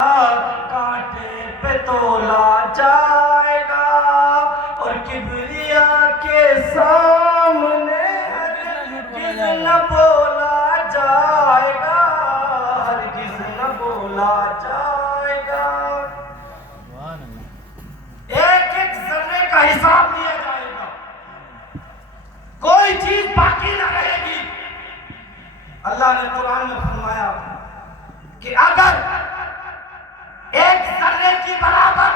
کانٹے پہ تولا جائے گا اور کبریا کے سامنے ہرگز نہ بولا جائے گا، ہرگز نہ بولا جائے گا۔ ایک ایک ذرے کا حساب لیا جائے گا، کوئی چیز باقی نہ رہے گی۔ اللہ نے قرآن میں فرمایا کہ اگر ایک ذرے کی برابر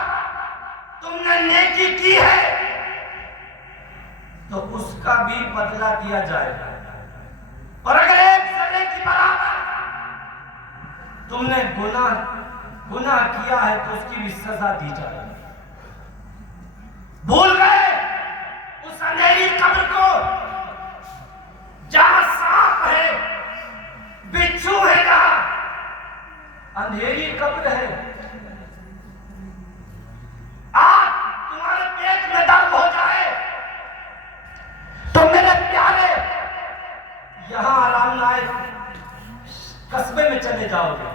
تم نے نیکی کی ہے تو اس کا بھی بدلہ دیا جائے گا، اور اگر ایک ذرے کی برابر تم نے گناہ کیا ہے تو اس کی بھی سزا دی جائے گی۔ بھول گئے اس اندھیری قبر کو جہاں سانپ ہے، بچھو ہے، جہاں اندھیری قبر ہے۔ آج تمہارے پیٹ میں درد ہو جائے تو میرے پیارے یہاں آرام نہ آئے قصبے میں چلے جاؤ گے،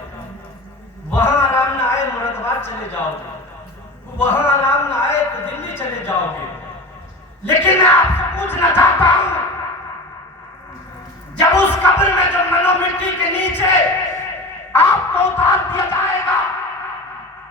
وہاں آرام نہ آئے مراد آباد چلے جاؤ گے، وہاں آرام نہ آئے تو دلی چلے جاؤ گے۔ لیکن میں آپ سے پوچھنا چاہتا ہوں، جب اس قبر میں جب منو مٹی کے نیچے آپ کو اتار دیا جائے گا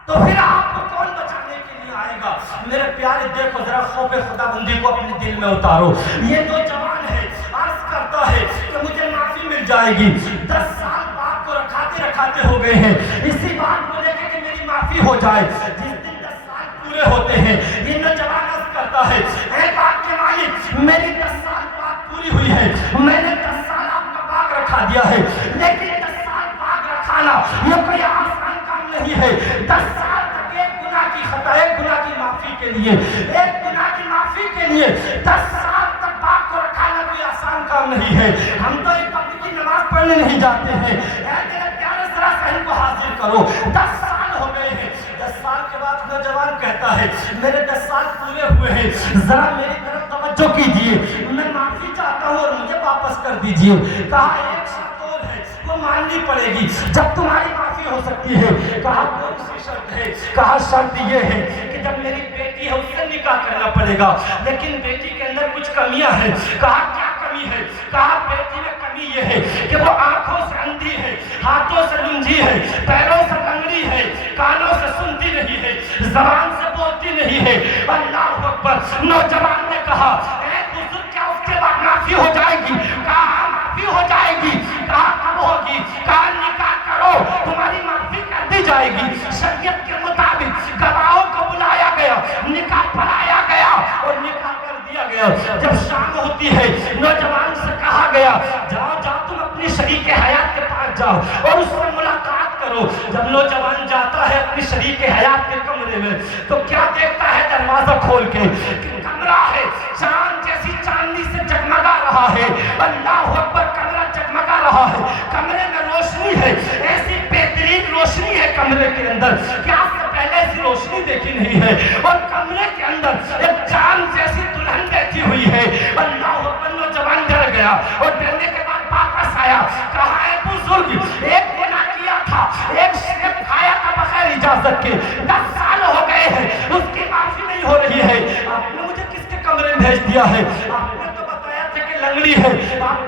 تو پھر آپ کو کون بچانے کے لیے آئے گا؟ میرے پیارے دیکھو ذرا خوف خدا بندی کو اپنے دل میں اتارو۔ یہ نوجوان ہے، عرض کرتا ہے کہ مجھے معافی مل جائے گی، 10 سال باپ کو رکھاتے ہو گئے ہیں اسی بات کو لے کے کہ میری معافی ہو جائے۔ جس دن 10 سال پورے ہوتے ہیں یہ نوجوان عرض کرتا ہے، اے باپ کے مالک میری 10 سال باپ پوری ہوئی ہے، میں نے 10 سال آپ کا باغ رکھا دیا ہے، لیکن 10 سال باغ رکھانا یہ کوئی آسان کام نہیں ہے۔ 10 سال تک ایک گناہ کی خطا، ایک گناہ کی معافی کے لیے، ایک گناہ کی معافی کے لیے 10 سال تک باغ کو رکھانا کوئی آسان کام نہیں ہے۔ ہم تو ایک وقت کی نماز پڑھنے نہیں جاتے ہیں۔ اے میرے پیارے ذرا ذہن کو حاضر کرو، 10 سال ہو گئے ہیں، 10 سال کے بعد نوجوان کہتا ہے میرے 10 سال پورے ہوئے ہیں، ذرا میری طرف توجہ کیجئے، میں معافی چاہتا ہوں اور مجھے واپس کر دیجئے۔ کہا ایک شرط اور ہے وہ ماننی پڑے گی جب تمہاری معافی ہو سکتی ہے۔ کہا کون سی شرط ہے؟ کہا شرط یہ ہے کہ جب میری بیٹی ہے اس سے نکاح کرنا پڑے گا، لیکن بیٹی کے اندر کچھ کمیاں ہیں۔ کہا کیا کمی ہے؟ کہا بیٹی میں کمی یہ ہے کہ وہ آنکھوں سے اندھی ہے، ہاتھوں سے لنجی ہے، پیروں سے لنگڑی ہے، کانوں سے سنتی نہیں ہے، زبان سے بولتی نہیں ہے۔ اللہ اکبر! نوجوان نے کہا اے بزرگ کیا اس کے بعد معافی ہو جائے گی؟ کہا ہاں معافی ہو جائے گی۔ کہا کب ہوگی؟ کہا نکاح کرو تمہاری معافی کر دی جائے گی۔ شریعت کے مطابق گواہوں کو بلایا گیا، نکاح پڑھایا گیا اور نکاح کر دیا گیا۔ جب شام ہوتی ہے نوجوان سے کہا گیا جاؤ تم اپنی شریک حیات کے پاس جاؤ اور اس سے ملاقات کرو۔ جب نوجوان جاتا ہے اپنی شریک حیات کے کمرے میں تو کیا دیکھتا ہے دروازہ کھول کے کہ کمرہ ہے چاند جیسی چاندنی سے جگمگا رہا ہے۔ اللہ اکبر! کمرہ جگمگا رہا ہے، کمرے میں روشنی ہے، ایسی بہترین روشنی ہے کمرے کے اندر کہ آپ سے پہلے ایسی روشنی دیکھی نہیں ہے، اور کمرے کے اندر ایک چاند جیسی دلہن بیٹھی ہوئی ہے۔ اللہ اکبر! نوجوان ڈر گیا اور ڈرنے کے بعد واپس آیا، کہا اے بزرگ ایک گناہ کیا تھا، ایک شیب کھایا تھا بغیر اجازت کے، 10 سال ہو گئے ہیں اس کی معافی نہیں ہو رہی ہے۔ آپ نے مجھے کس کے کمرے میں بھیج دیا ہے؟ آپ نے تو بتایا تھا کہ لنگڑی ہے، آپ